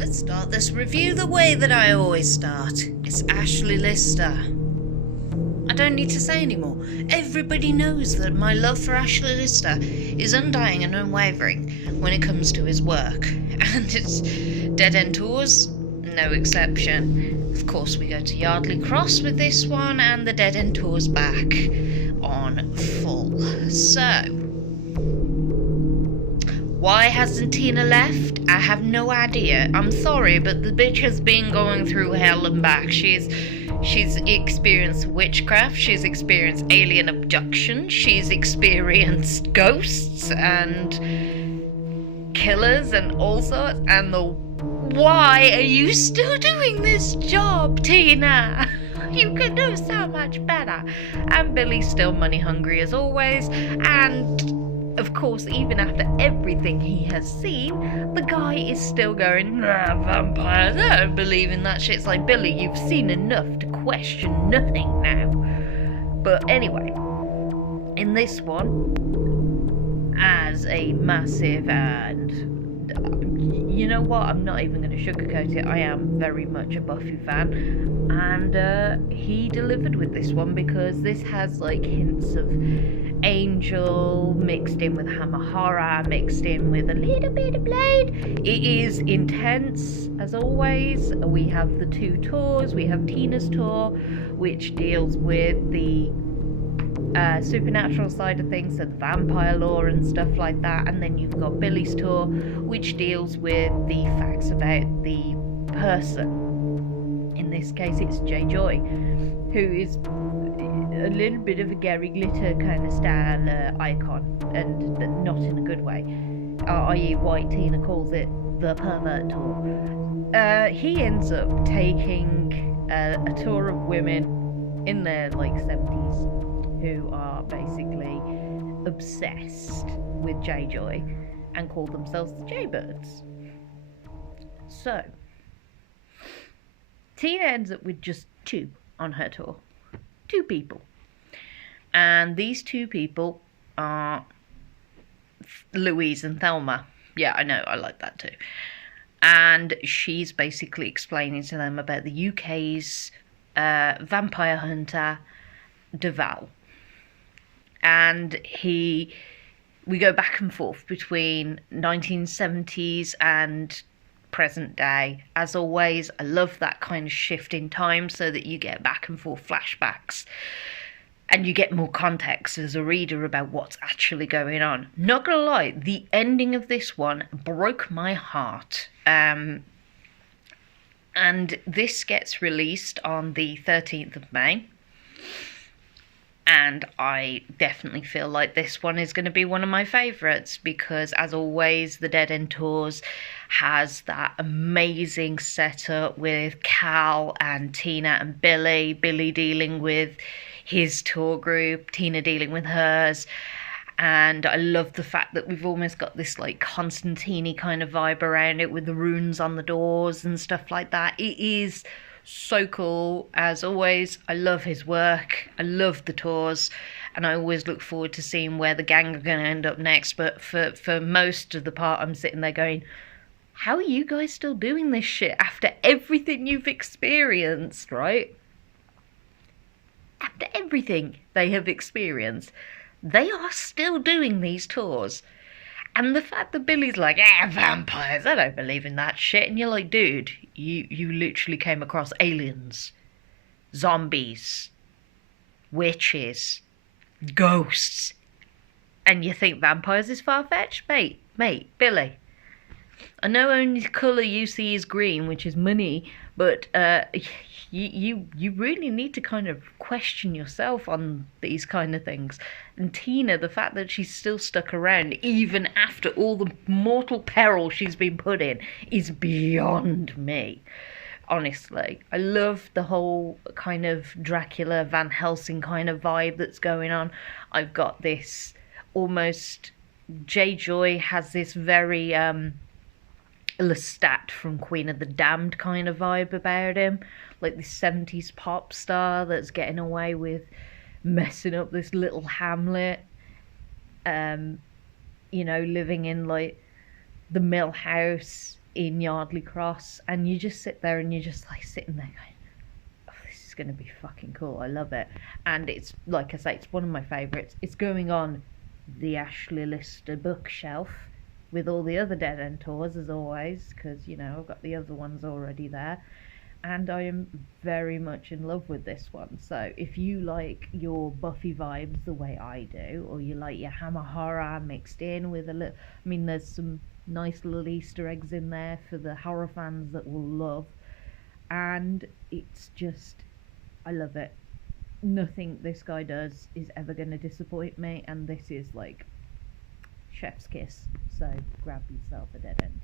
Let's start this review the way that I always start. It's Ashley Lister. I don't need to say anymore. Everybody knows that my love for Ashley Lister is undying and unwavering when it comes to his work. And it's Dead End Tours, no exception. Of course, we go to Yardley Cross with this one, and the Dead End Tours back on full. So, why hasn't Tina left? I have no idea. I'm sorry, but the bitch has been going through hell and back. She's experienced witchcraft, she's experienced alien abduction, she's experienced ghosts and killers and all sorts, and why are you still doing this job, Tina? You can do so much better. And Billy's still money hungry as always, and of course, even after everything he has seen, the guy is still going, nah, vampires, I don't believe in that shit. It's like, Billy, you've seen enough to question nothing now. But anyway, in this one, as a massive, and you know what, I'm not even going to sugarcoat it, I am very much a Buffy fan, and he delivered with this one, because this has like hints of Angel mixed in with Hammer Horror, mixed in with a little bit of Blade. It is intense as always. We have the two tours. We have Tina's tour, which deals with the supernatural side of things, so the vampire lore and stuff like that, and then you've got Billy's tour, which deals with the facts about the person. In this case, it's J. Joy, who is a little bit of a Gary Glitter kind of style icon, and not in a good way, i.e. why Tina calls it the pervert tour. He ends up taking a tour of women in their like 70s who are basically obsessed with J-Joy and call themselves the Jaybirds. So, Tina ends up with just two on her tour. Two people. And these two people are Louise and Thelma. Yeah, I know, I like that too. And she's basically explaining to them about the UK's vampire hunter, Duval. And we go back and forth between 1970s and present day. As always, I love that kind of shift in time so that you get back and forth flashbacks and you get more context as a reader about what's actually going on. Not gonna lie, the ending of this one broke my heart. And this gets released on the 13th of May. And I definitely feel like this one is going to be one of my favourites, because as always, the Dead End Tours has that amazing setup with Cal and Tina and Billy. Billy dealing with his tour group, Tina dealing with hers. And I love the fact that we've almost got this like Constantine kind of vibe around it with the runes on the doors and stuff like that. It is so cool. As always, I love his work, I love the tours, and I always look forward to seeing where the gang are going to end up next. But for most of the part, I'm sitting there going, how are you guys still doing this shit after everything you've experienced, right? After everything they have experienced, they are still doing these tours. And the fact that Billy's like, vampires, I don't believe in that shit. And you're like, dude, you literally came across aliens, zombies, witches, ghosts. And you think vampires is far-fetched? Mate, Billy. I know only colour you see is green, which is money, but you really need to kind of question yourself on these kind of things. And Tina, the fact that she's still stuck around even after all the mortal peril she's been put in is beyond me. Honestly, I love the whole kind of Dracula, Van Helsing kind of vibe that's going on. I've got this almost, J-Joy has this very Lestat from Queen of the Damned kind of vibe about him, like this 70s pop star that's getting away with messing up this little hamlet, living in like the mill house in Yardley Cross, and you just sit there and you're just like sitting there going, oh, this is going to be fucking cool. I love it. And it's, like I say, it's one of my favourites. It's going on the Ashley Lister bookshelf with all the other Dead End tours, as always, because, you know, I've got the other ones already there. And I am very much in love with this one. So if you like your Buffy vibes the way I do, or you like your Hammer horror mixed in with a little, I mean, there's some nice little Easter eggs in there for the horror fans that will love. And it's just, I love it. Nothing this guy does is ever going to disappoint me, and this is like chef's kiss. So grab yourself a Dead End.